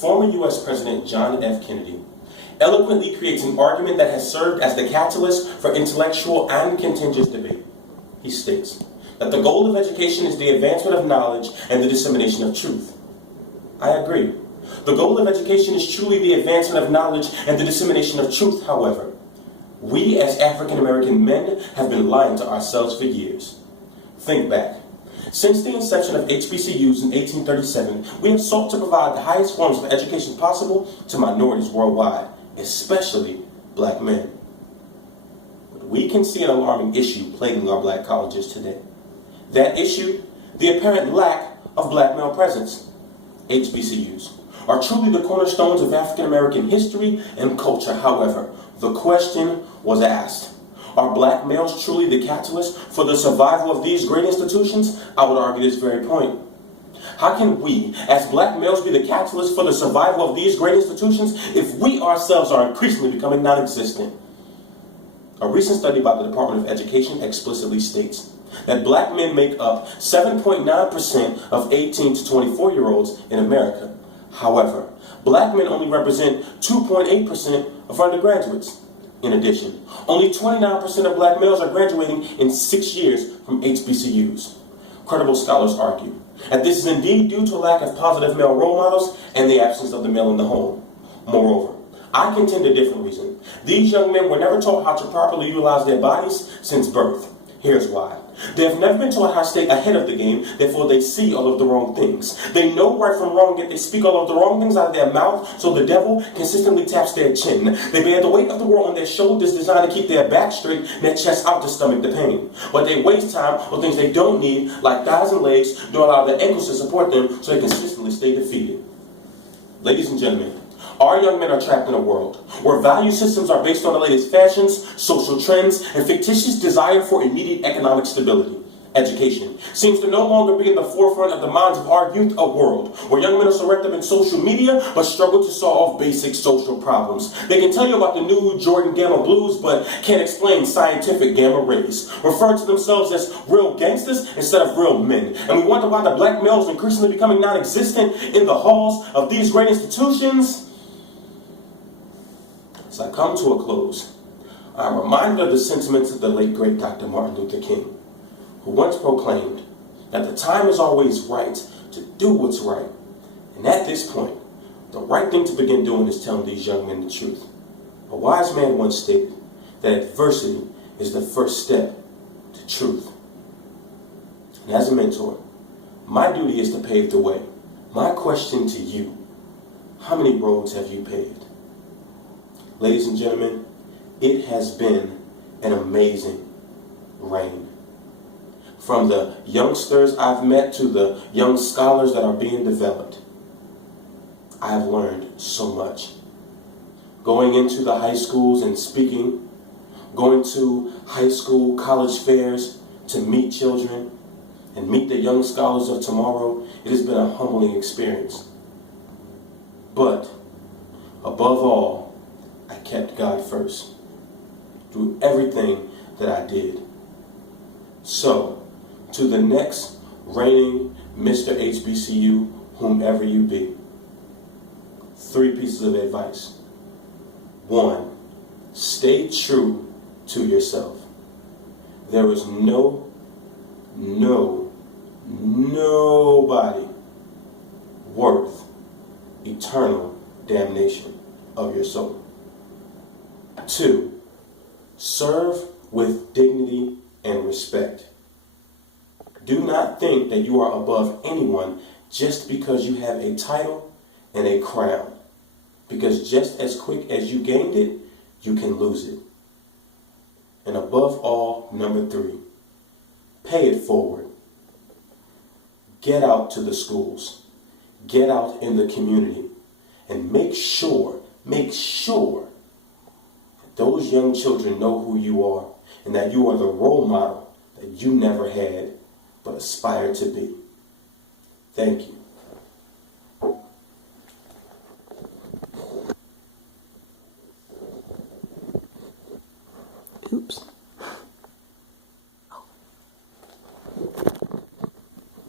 former U.S. President John F. Kennedy eloquently creates an argument that has served as the catalyst for intellectual and contentious debate. He states that the goal of education is the advancement of knowledge and the dissemination of truth. I agree. The goal of education is truly the advancement of knowledge and the dissemination of truth, however. We as African American men have been lying to ourselves for years. Think back. Since the inception of HBCUs in 1837, we have sought to provide the highest forms of education possible to minorities worldwide, especially black men. But we can see an alarming issue plaguing our black colleges today. That issue, the apparent lack of black male presence. HBCUs are truly the cornerstones of African American history and culture. However, the question was asked, are black males truly the catalyst for the survival of these great institutions? I would argue this very point. How can we, as black males, be the catalyst for the survival of these great institutions if we ourselves are increasingly becoming non-existent? A recent study by the Department of Education explicitly states that black men make up 7.9% of 18 to 24-year-olds in America. However, black men only represent 2.8% of undergraduates. In addition, only 29% of black males are graduating in 6 years from HBCUs. Credible scholars argue that this is indeed due to a lack of positive male role models and the absence of the male in the home. Moreover, I contend a different reason. These young men were never taught how to properly utilize their bodies since birth. Here's why. They have never been taught how to stay ahead of the game, therefore they see all of the wrong things. They know right from wrong, yet they speak all of the wrong things out of their mouth, so the devil consistently taps their chin. They bear the weight of the world on their shoulders, designed to keep their back straight and their chest out to stomach the pain. But they waste time on things they don't need, like thighs and legs, don't allow their ankles to support them, so they consistently stay defeated. Ladies and gentlemen, our young men are trapped in a world where value systems are based on the latest fashions, social trends, and fictitious desire for immediate economic stability. Education seems to no longer be in the forefront of the minds of our youth, a world where young men are so wrapped up in social media but struggle to solve basic social problems. They can tell you about the new Jordan Gamma Blues but can't explain scientific gamma rays, refer to themselves as real gangsters instead of real men. And we wonder why the black males are increasingly becoming non-existent in the halls of these great institutions. As I come to a close, I am reminded of the sentiments of the late great Dr. Martin Luther King, who once proclaimed that the time is always right to do what's right. And at this point, the right thing to begin doing is telling these young men the truth. A wise man once stated that adversity is the first step to truth. And as a mentor, my duty is to pave the way. My question to you, how many roads have you paved? Ladies and gentlemen, it has been an amazing reign. From the youngsters I've met to the young scholars that are being developed, I have learned so much. Going into the high schools and speaking, going to high school, college fairs to meet children and meet the young scholars of tomorrow, it has been a humbling experience. But above all, I kept God first through everything that I did. So, to the next reigning Mr. HBCU, whomever you be, 3 pieces of advice. 1, stay true to yourself. There is nobody worth eternal damnation of your soul. 2, serve with dignity and respect. Do not think that you are above anyone just because you have a title and a crown. Because just as quick as you gained it, you can lose it. And above all, number 3, pay it forward. Get out to the schools. Get out in the community. And make sure that those young children know who you are and that you are the role model that you never had but aspire to be. Thank you.